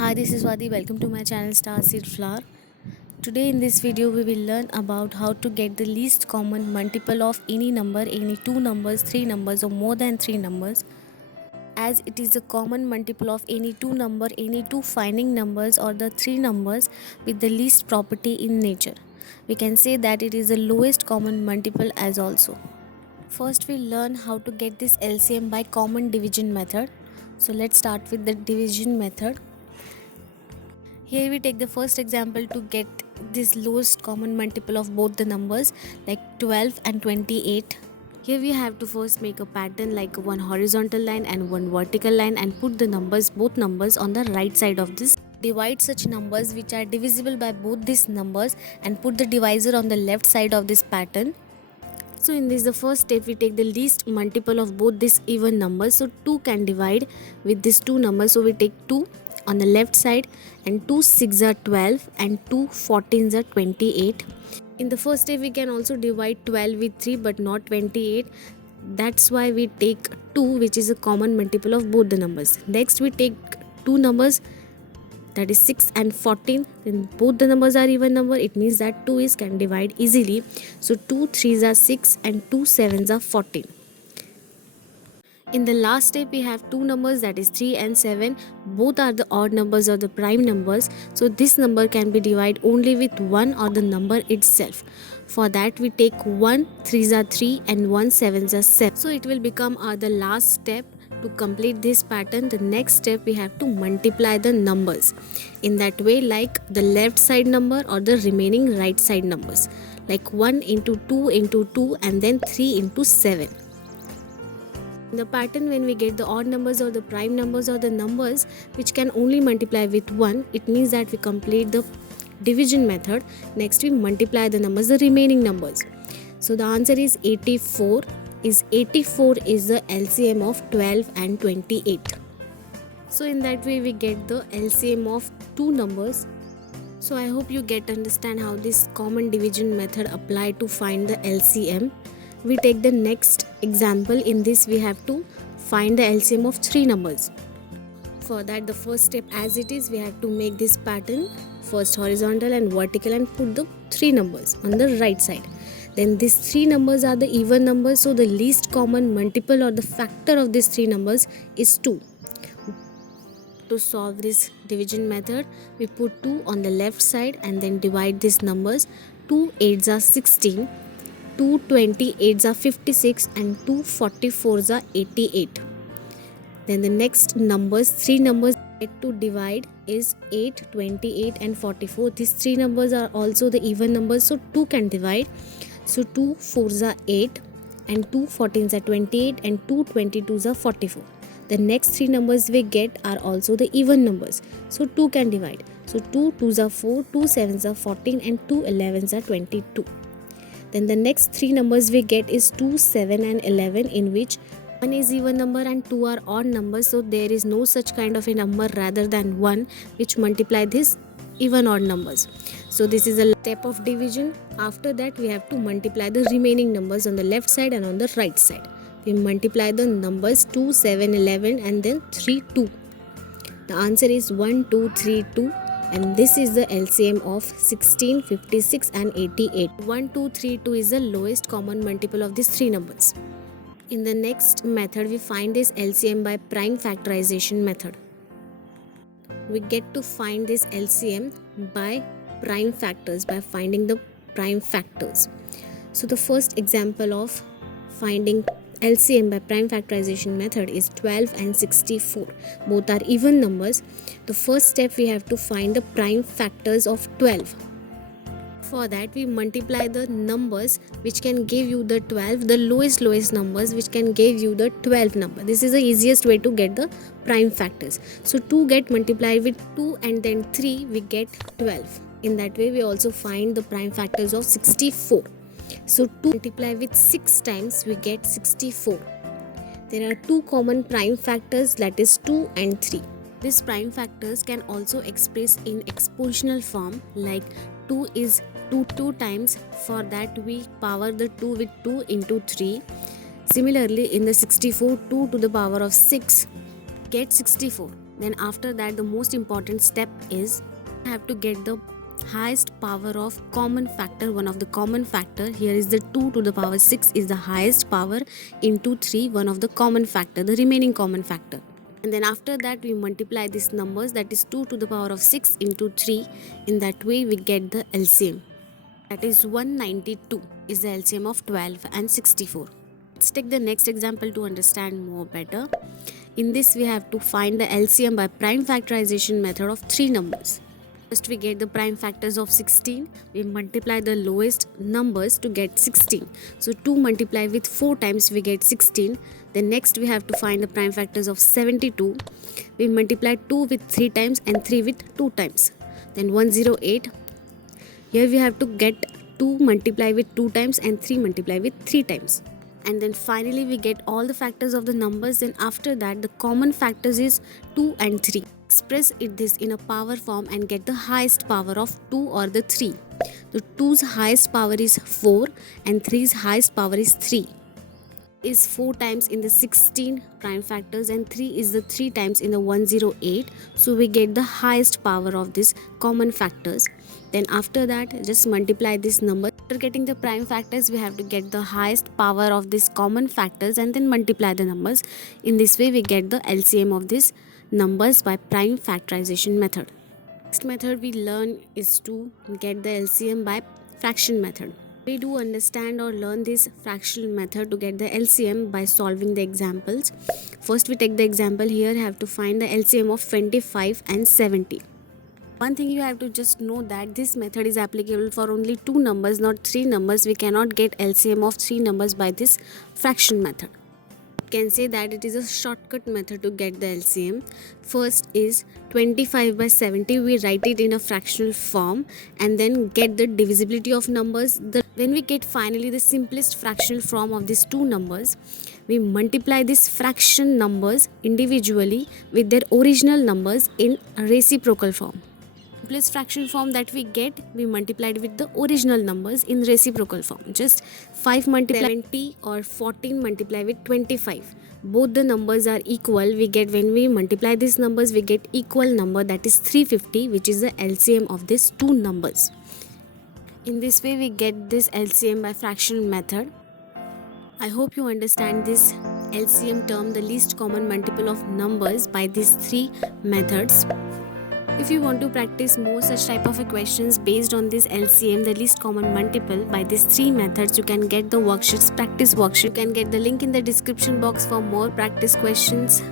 Hi, this is Wadi. Welcome to my channel Star Seed Flower. Today in this video we will learn about how to get the least common multiple of any number, any two numbers, three numbers or more than three numbers, as it is the common multiple of any two number, any two finding numbers or the three numbers with the least property in nature. We can say that it is the lowest common multiple as also. First we learn how to get this LCM by common division method. So let's start with the division method. Here we take the first example to get this lowest common multiple of both the numbers like 12 and 28. Here we have to first make a pattern like one horizontal line and one vertical line and put the numbers, both numbers on the right side of this. Divide such numbers which are divisible by both these numbers and put the divisor on the left side of this pattern. So in this the first step we take the least multiple of both these even numbers. So 2 can divide with these two numbers. So we take 2 on the left side and 2 6 are 12 and 2 14s are 28. In the first step we can also divide 12 with 3 but not 28. That's why we take 2, which is a common multiple of both the numbers. Next we take two numbers, that is 6 and 14. Then both the numbers are even number, it means that 2 is can divide easily. So 2 3s are 6 and 2 7s are 14. In the last step we have two numbers, that is 3 and 7. Both are the odd numbers or the prime numbers. So this number can be divided only with 1 or the number itself. For that we take 1 3s are 3 and 1 7s are 7. So it will become the last step. To complete this pattern, the next step we have to multiply the numbers in that way, like the left side number or the remaining right side numbers, like 1 into 2 into 2 and then 3 into 7. In the pattern, when we get the odd numbers or the prime numbers or the numbers which can only multiply with 1, it means that we complete the division method. Next we multiply the numbers, the remaining numbers. So the answer is 84. 84 is the LCM of 12 and 28. So in that way we get the LCM of two numbers. So I hope you understand how this common division method apply to find the LCM. We take the next example. In this we have to find the LCM of three numbers. For that the first step, as it is, we have to make this pattern first horizontal and vertical and put the three numbers on the right side. Then these three numbers are the even numbers, so the least common multiple or the factor of these three numbers is 2. To solve this division method, we put 2 on the left side and then divide these numbers. 2 8s are 16, 2 28s are 56 and 2 44s are 88. Then the next numbers, three numbers to divide is 8, 28 and 44. These three numbers are also the even numbers, so 2 can divide. So 2 4s are 8 and 2 14s are 28 and 2 22s are 44. The next three numbers we get are also the even numbers. So 2 can divide. So 2 2s are 4, 2 7s are 14 and 2 11s are 22. Then the next three numbers we get is 2, 7 and 11, in which 1 is even number and 2 are odd numbers. So there is no such kind of a number rather than 1 which multiply this even odd numbers. So this is a step of division. After that we have to multiply the remaining numbers on the left side and on the right side. We multiply the numbers 2, 7, 11 and then 3, 2. The answer is 1, 2, 3, 2, and this is the LCM of 16, 56 and 88. 1, 2, 3, 2 is the lowest common multiple of these three numbers. In the next method we find this LCM by prime factorization method. We get to find this LCM by prime factors, by finding the prime factors. So the first example of finding LCM by prime factorization method is 12 and 64. Both are even numbers. The first step we have to find the prime factors of 12. For that we multiply the numbers which can give you the 12, the lowest numbers which can give you the 12 number. This is the easiest way to get the prime factors. So 2 get multiplied with 2 and then 3 we get 12. In that way we also find the prime factors of 64. So 2 multiply with 6 times we get 64. There are two common prime factors, that is 2 and 3. These prime factors can also express in exponential form, like 2 is 2 times. For that we power the 2 with 2 into 3. Similarly in the 64, 2 to the power of 6 get 64. Then after that, the most important step is have to get the highest power of common factor. One of the common factor here is the 2 to the power 6 is the highest power into 3, one of the common factor, the remaining common factor. And then after that we multiply these numbers, that is 2 to the power of 6 into 3. In that way we get the LCM, that is 192 is the LCM of 12 and 64. Let's take the next example to understand more better. In this we have to find the LCM by prime factorization method of 3 numbers. First we get the prime factors of 16. We multiply the lowest numbers to get 16. So 2 multiplied with 4 times we get 16. Then next we have to find the prime factors of 72. We multiply 2 with 3 times and 3 with 2 times. Then 108. Here we have to get 2 multiply with 2 times and 3 multiply with 3 times. And then finally we get all the factors of the numbers. Then after that the common factors is 2 and 3. Express this in a power form and get the highest power of 2 or the 3. The 2's highest power is 4 and 3's highest power is 3. Is 4 times in the 16 prime factors and 3 is the 3 times in the 108. So we get the highest power of this common factors. Then after that just multiply this number. After getting the prime factors we have to get the highest power of this common factors and then multiply the numbers. In this way we get the LCM of this numbers by prime factorization method. Next method we learn is to get the LCM by fraction method. We do understand or learn this fractional method to get the LCM by solving the examples. First we take the example here, have to find the LCM of 25 and 70. One thing you have to just know that this method is applicable for only 2 numbers, not 3 numbers. We cannot get LCM of 3 numbers by this fraction method. Can say that it is a shortcut method to get the LCM. First is 25 by 70. We write it in a fractional form and then get the divisibility of numbers. When we get finally the simplest fractional form of these 2 numbers, we multiply these fraction numbers individually with their original numbers in a reciprocal form. Simplest fractional form that we get, we multiplied with the original numbers in reciprocal form. Just 5 multiply 70 or 14 multiply with 25. Both the numbers are equal. We get, when we multiply these numbers, we get equal number, that is 350, which is the LCM of these 2 numbers. In this way we get this LCM by fractional method. I hope you understand this LCM term, the least common multiple of numbers, by these 3 methods. If you want to practice more such type of questions based on this LCM, the least common multiple, by these 3 methods, you can get the worksheets, practice worksheet. You can get the link in the description box for more practice questions.